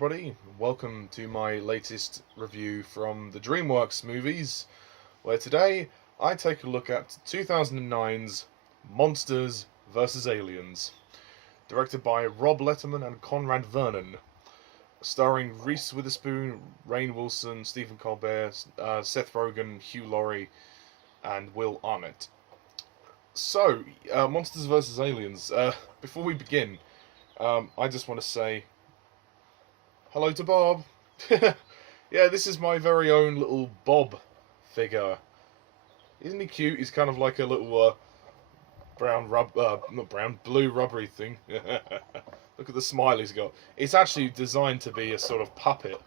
everybody, welcome to my latest review from the Dreamworks movies, where today I take a look at 2009's Monsters vs. Aliens, directed by Rob Letterman and Conrad Vernon, starring Reese Witherspoon, Rainn Wilson, Stephen Colbert, Seth Rogan, Hugh, Laurie, and Will Arnet. So, Monsters vs. Aliens, before we begin, I just want to say hello to Bob. Yeah, this is my very own little Bob figure. Isn't he cute? He's kind of like a little blue rubbery thing. Look at the smile he's got. It's actually designed to be a sort of puppet.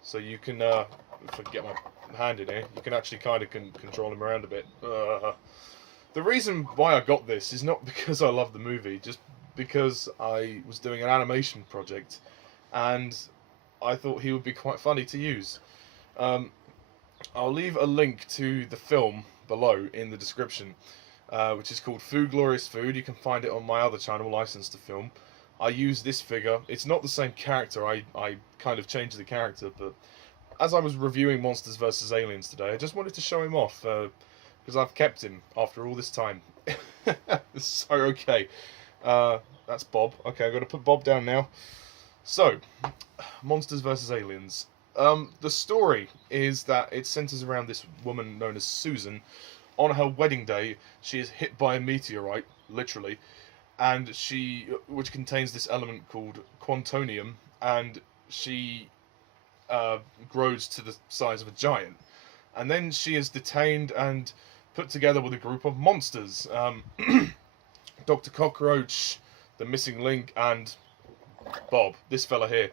So you can, if I can get my hand in here, you can actually kind of control him around a bit. The reason why I got this is not because I love the movie, just because I was doing an animation project and I thought he would be quite funny to use. I'll leave a link to the film below in the description, which is called Food Glorious Food. You can find it on my other channel, License to Film. I use this figure. It's not the same character. I kind of changed the character, but as I was reviewing Monsters vs. Aliens today, I just wanted to show him off, because I've kept him after all this time. So, okay. That's Bob. Okay, I've got to put Bob down now. So, Monsters vs. Aliens. The story is that it centers around this woman known as Susan. On her wedding day, she is hit by a meteorite, literally, and which contains this element called quantonium, and she grows to the size of a giant. And then she is detained and put together with a group of monsters. Dr. Cockroach, the Missing Link, and Bob, this fella here.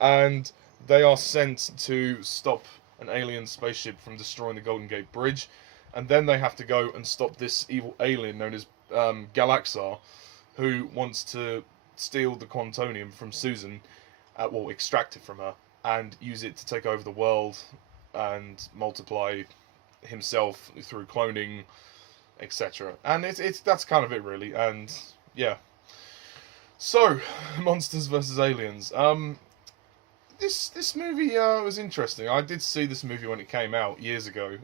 And they are sent to stop an alien spaceship from destroying the Golden Gate Bridge, and then they have to go and stop this evil alien known as Galaxar, who wants to steal the quantonium from Susan, well, extract it from her, and use it to take over the world and multiply himself through cloning, etc. And that's kind of it, really. And yeah. So, Monsters vs. Aliens. This movie was interesting. I did see this movie when it came out years ago.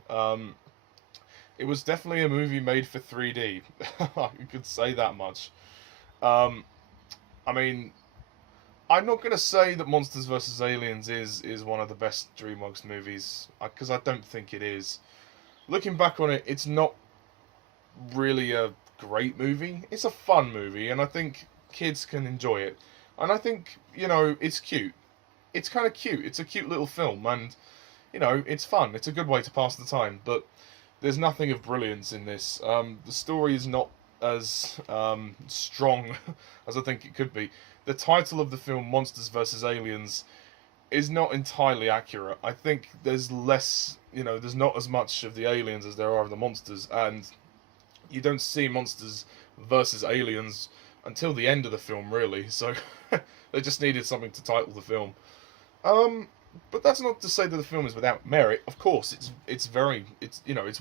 It was definitely a movie made for 3D. I could say that much. I mean, I'm not going to say that Monsters vs. Aliens is one of the best DreamWorks movies, because I don't think it is. Looking back on it, it's not really a great movie. It's a fun movie, and I think kids can enjoy it. And I think, it's cute. It's kind of cute. It's a cute little film, and, it's fun. It's a good way to pass the time, but there's nothing of brilliance in this. The story is not as strong as I think it could be. The title of the film, Monsters vs. Aliens, is not entirely accurate. I think there's less, there's not as much of the aliens as there are of the monsters, and you don't see Monsters versus Aliens until the end of the film, really. So they just needed something to title the film. But that's not to say that the film is without merit. Of course, it's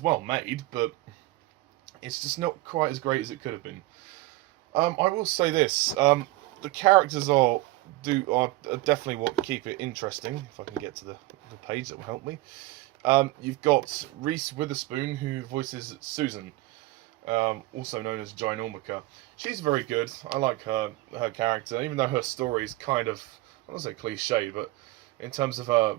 well made, but it's just not quite as great as it could have been. I will say this: the characters are definitely what keep it interesting. If I can get to the page, that will help me. You've got Reese Witherspoon, who voices Susan, also known as Ginormica. She's very good. I like her character, even though her story is kind of, I don't say cliche, but in terms of her,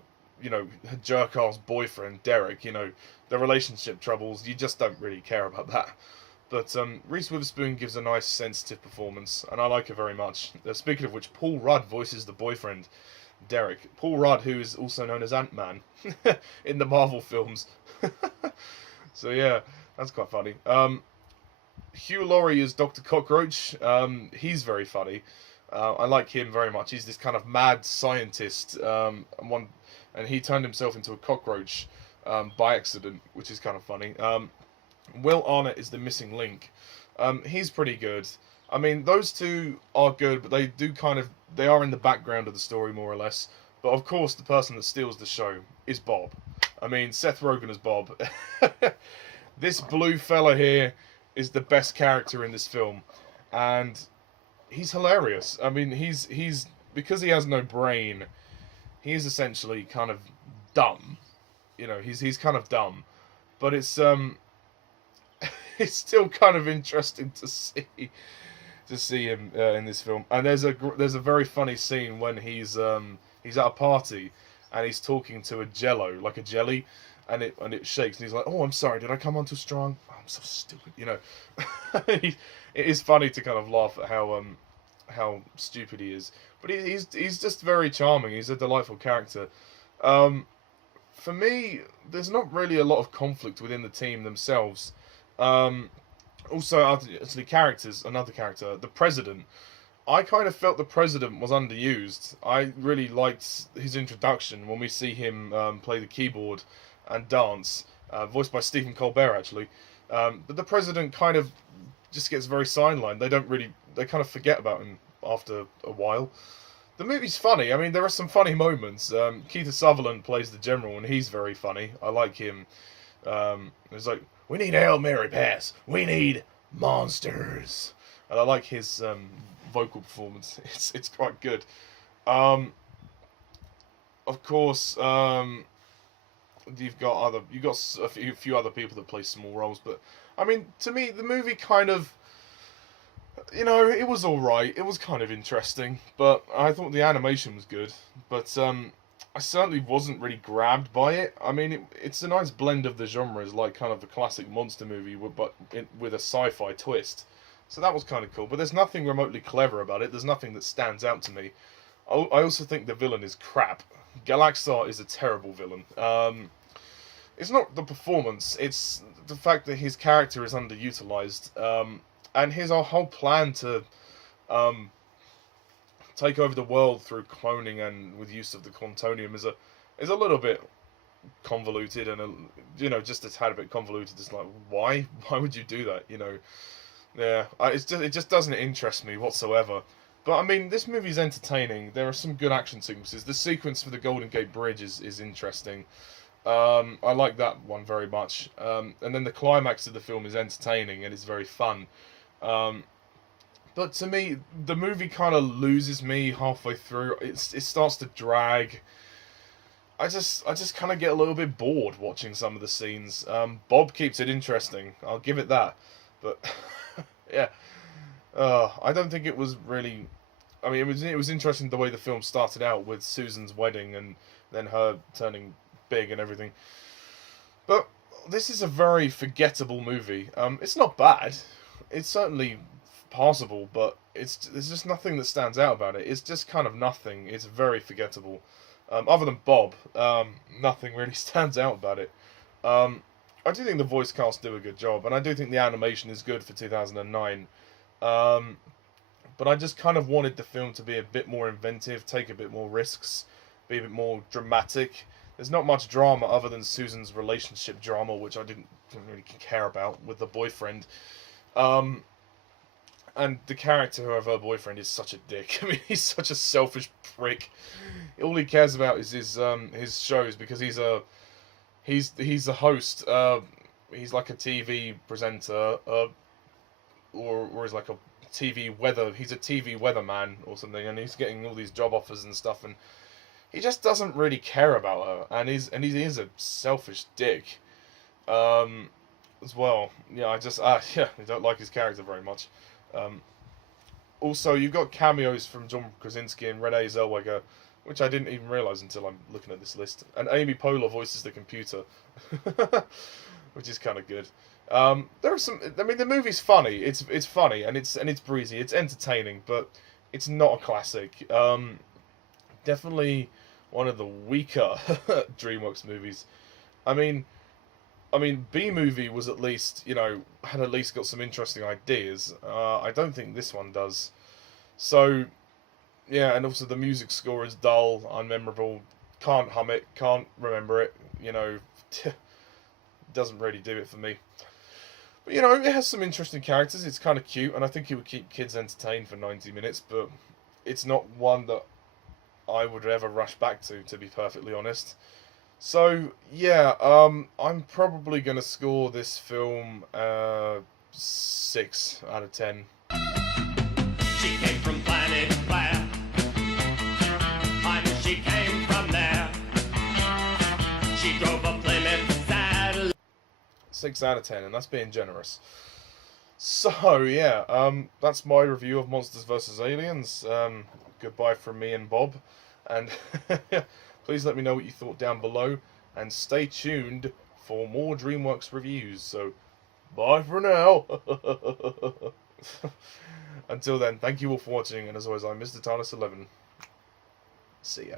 her jerk-ass boyfriend, Derek, the relationship troubles, you just don't really care about that. But Reese Witherspoon gives a nice, sensitive performance, and I like her very much. Speaking of which, Paul Rudd voices the boyfriend, Derek. Paul Rudd, who is also known as Ant-Man in the Marvel films. So yeah, that's quite funny. Hugh Laurie is Dr. Cockroach. He's very funny. I like him very much. He's this kind of mad scientist, and he turned himself into a cockroach by accident, which is kind of funny. Will Arnet is the Missing Link. He's pretty good. I mean, those two are good, but they are in the background of the story, more or less. But of course, the person that steals the show is Bob. I mean, Seth Rogen as Bob. This blue fella here is the best character in this film, and he's hilarious. I mean, he's because he has no brain, he is essentially kind of dumb. You know, he's kind of dumb, but it's it's still kind of interesting to see him in this film. And there's a very funny scene when he's at a party and he's talking to a jello, like a jelly, and it shakes and he's like, "Oh, I'm sorry, did I come on too strong? Oh, I'm so stupid," you know. It is funny to kind of laugh at how stupid he is, but he's just very charming. He's a delightful character. For me, there's not really a lot of conflict within the team themselves. Also, actually, another character, the president. I kind of felt the president was underused. I really liked his introduction when we see him play the keyboard and dance, voiced by Stephen Colbert, actually. But the president kind of just gets very sidelined. They kind of forget about him after a while. The movie's funny. I mean, there are some funny moments. Kiefer Sutherland plays the general, and he's very funny. I like him. It's like, "We need a Hail Mary pass. We need monsters." And I like his vocal performance. It's quite good. Of course, you've got a few other people that play small roles, but I mean, to me, the movie kind of, you know, it was all right. It was kind of interesting, but I thought the animation was good. But I certainly wasn't really grabbed by it. I mean, it's a nice blend of the genres, like kind of a classic monster movie, with a sci-fi twist. So that was kind of cool. But there's nothing remotely clever about it. There's nothing that stands out to me. I also think the villain is crap. Galaxar is a terrible villain. It's not the performance. It's the fact that his character is underutilized. And his whole plan to take over the world through cloning and with use of the quantonium is a little bit convoluted, and just a tad bit convoluted. It's like, why would you do that? Yeah, it just doesn't interest me whatsoever. But I mean, this movie's entertaining. There are some good action sequences. The sequence for the Golden Gate Bridge is interesting. I like that one very much. And then the climax of the film is entertaining and it's very fun. But to me, the movie kind of loses me halfway through. It starts to drag. I just kind of get a little bit bored watching some of the scenes. Bob keeps it interesting. I'll give it that. But yeah, I don't think it was really. I mean, it was interesting the way the film started out with Susan's wedding and then her turning big and everything. But this is a very forgettable movie. It's not bad. It's certainly passable, but there's just nothing that stands out about it. It's just kind of nothing. It's very forgettable. Other than Bob, nothing really stands out about it. I do think the voice cast do a good job, and I do think the animation is good for 2009. But I just kind of wanted the film to be a bit more inventive, take a bit more risks, be a bit more dramatic. There's not much drama other than Susan's relationship drama, which I didn't really care about with the boyfriend. And the character of her boyfriend is such a dick. I mean, he's such a selfish prick. All he cares about is his shows, because he's a host. He's like a TV presenter, or he's like a he's a TV weatherman or something, and he's getting all these job offers and stuff, and he just doesn't really care about her, and he is a selfish dick, as well. Yeah, I don't like his character very much. Also, you've got cameos from John Krasinski and Renee Zellweger, which I didn't even realise until I'm looking at this list. And Amy Poehler voices the computer, which is kind of good. There are some. I mean, the movie's funny. It's funny and it's breezy. It's entertaining, but it's not a classic. Definitely one of the weaker Dreamworks movies. I mean, B-movie was at least, had at least got some interesting ideas. I don't think this one does. So, yeah, and also the music score is dull, unmemorable. Can't hum it, can't remember it. Doesn't really do it for me. But, it has some interesting characters. It's kind of cute, and I think it would keep kids entertained for 90 minutes, but it's not one that I would ever rush back to be perfectly honest. So, yeah, I'm probably going to score this film 6 out of 10. She came from planet Black. 6 out of 10, and that's being generous. So, yeah, that's my review of Monsters vs. Aliens. Goodbye from me and Bob. And please let me know what you thought down below. And stay tuned for more Dreamworks reviews. So, bye for now. Until then, thank you all for watching. And as always, I'm Mr. TARDIS11. See ya.